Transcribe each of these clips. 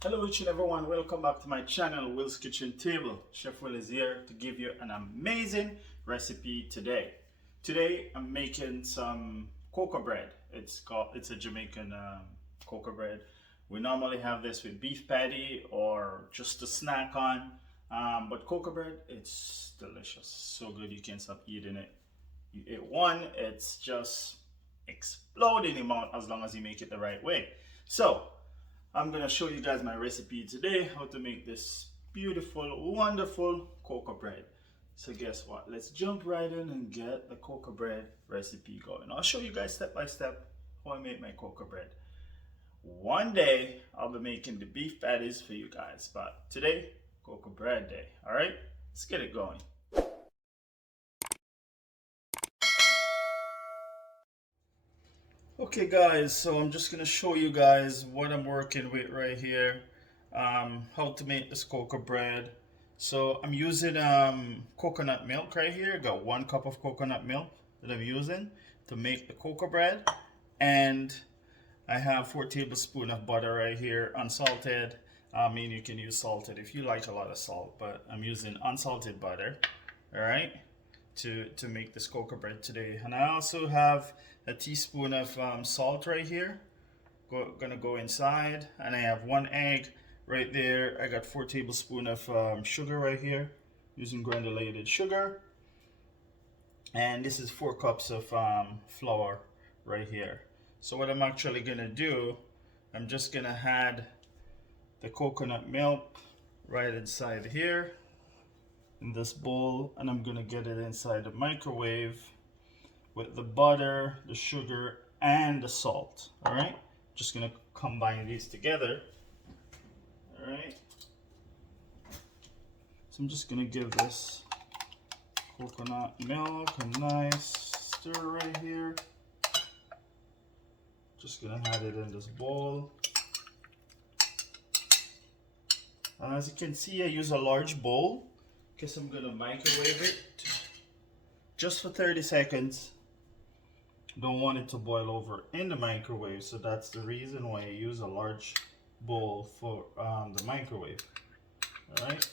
Hello each and everyone, welcome back to my channel, Will's Kitchen Table. Chef Will is here to give you an amazing recipe today. Today I'm making some cocoa bread. It's a Jamaican cocoa bread. We normally have this with beef patty or just a snack on. But cocoa bread, it's delicious, so good you can't stop eating it. You eat one, it's just exploding amount as long as you make it the right way. So I'm gonna show you guys my recipe today, how to make this beautiful, wonderful cocoa bread. So guess what? Let's jump right in and get the cocoa bread recipe going. I'll show you guys step by step how I make my cocoa bread. One day I'll be making the beef patties for you guys, but today, cocoa bread day. All right, let's get it going. Okay guys, so I'm just gonna show you guys what I'm working with right here. How to make this cocoa bread. So I'm using coconut milk right here. I got 1 cup of coconut milk that I'm using to make the cocoa bread. And I have 4 tablespoons of butter right here, unsalted. I mean, you can use salted if you like a lot of salt, but I'm using unsalted butter, all right, to make this cocoa bread today. And I also have a teaspoon of salt right here. Gonna go inside, and I have 1 egg right there. I got 4 tablespoons of sugar right here, using granulated sugar. And this is 4 cups of flour right here. So what I'm actually gonna do, I'm just gonna add the coconut milk right inside here in this bowl, and I'm gonna get it inside the microwave with the butter, the sugar, and the salt. All right, just gonna combine these together. All right, so I'm just gonna give this coconut milk a nice stir right here. Just gonna add it in this bowl. And as you can see, I use a large bowl because I'm gonna microwave it just for 30 seconds. Don't want it to boil over in the microwave, so that's the reason why I use a large bowl for the microwave. All right,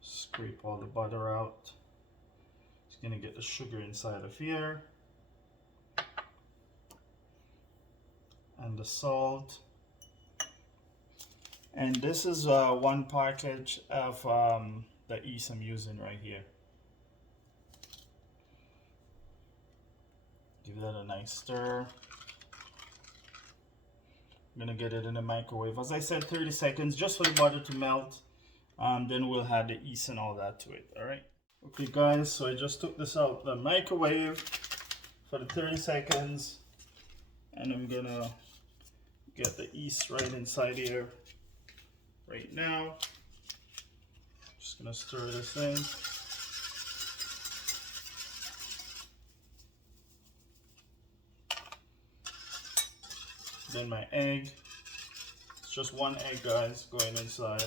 scrape all the butter out. Just gonna get the sugar inside of here and the salt. And this is 1 package of the yeast I'm using right here. Give that a nice stir. I'm gonna get it in the microwave. As I said, 30 seconds just for the butter to melt. Then we'll add the yeast and all that to it, all right? Okay guys, so I just took this out the microwave for the 30 seconds. And I'm gonna get the yeast right inside here right now. Just gonna stir this in. Then my egg. It's just 1 egg, guys, going inside.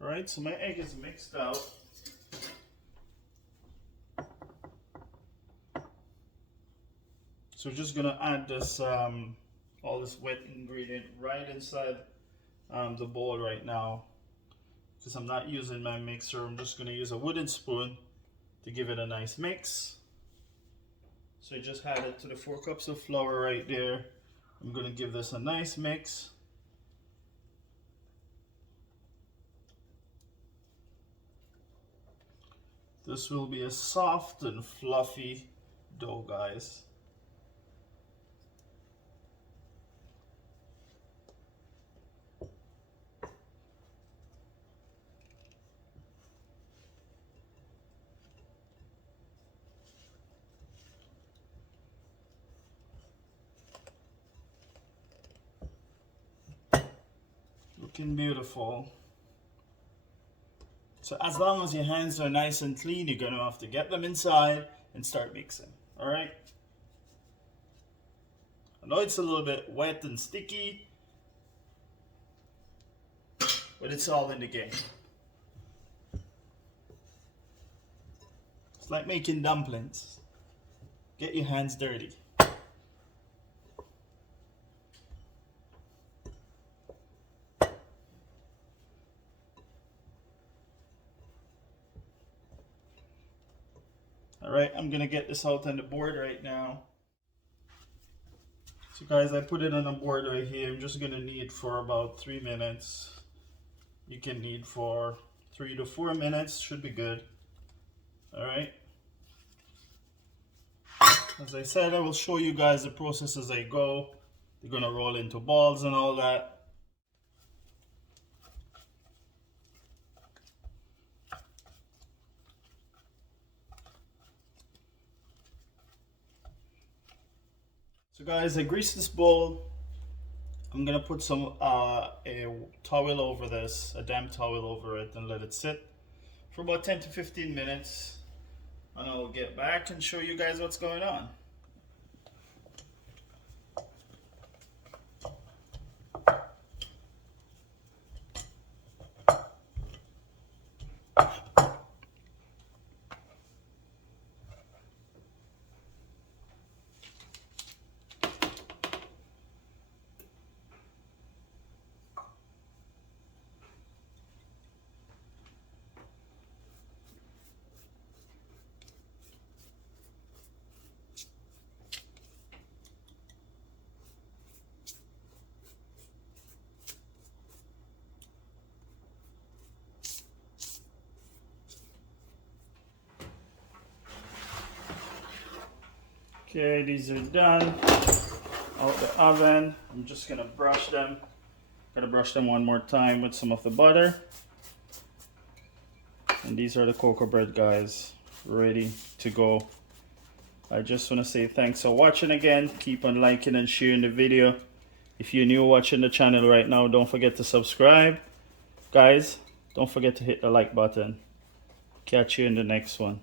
All right, so my egg is mixed out. So we're just gonna add this, all this wet ingredient right inside the bowl right now. Because I'm not using my mixer, I'm just gonna use a wooden spoon to give it a nice mix. So I just added to the 4 cups of flour right there. I'm gonna give this a nice mix. This will be a soft and fluffy dough, guys. Looking beautiful. So as long as your hands are nice and clean, you're gonna have to get them inside and start mixing. All right. I know it's a little bit wet and sticky, but it's all in the game. It's like making dumplings. Get your hands dirty. All right, I'm gonna get this out on the board right now. So guys, I put it on the board right here. I'm just gonna knead for about 3 minutes. You can knead for 3 to 4 minutes, should be good. All right. As I said, I will show you guys the process as I go. They're gonna roll into balls and all that. So guys, I greased this bowl. I'm gonna put some a towel over this, a damp towel over it, and let it sit for about 10 to 15 minutes. And I'll get back and show you guys what's going on. Okay, these are done out the oven. I'm just gonna brush them. Gonna brush them one more time with some of the butter. And these are the cocoa bread, guys, ready to go. I just want to say thanks for watching again. Keep on liking and sharing the video. If you're new watching the channel right now, don't forget to subscribe. Guys, don't forget to hit the like button. Catch you in the next one.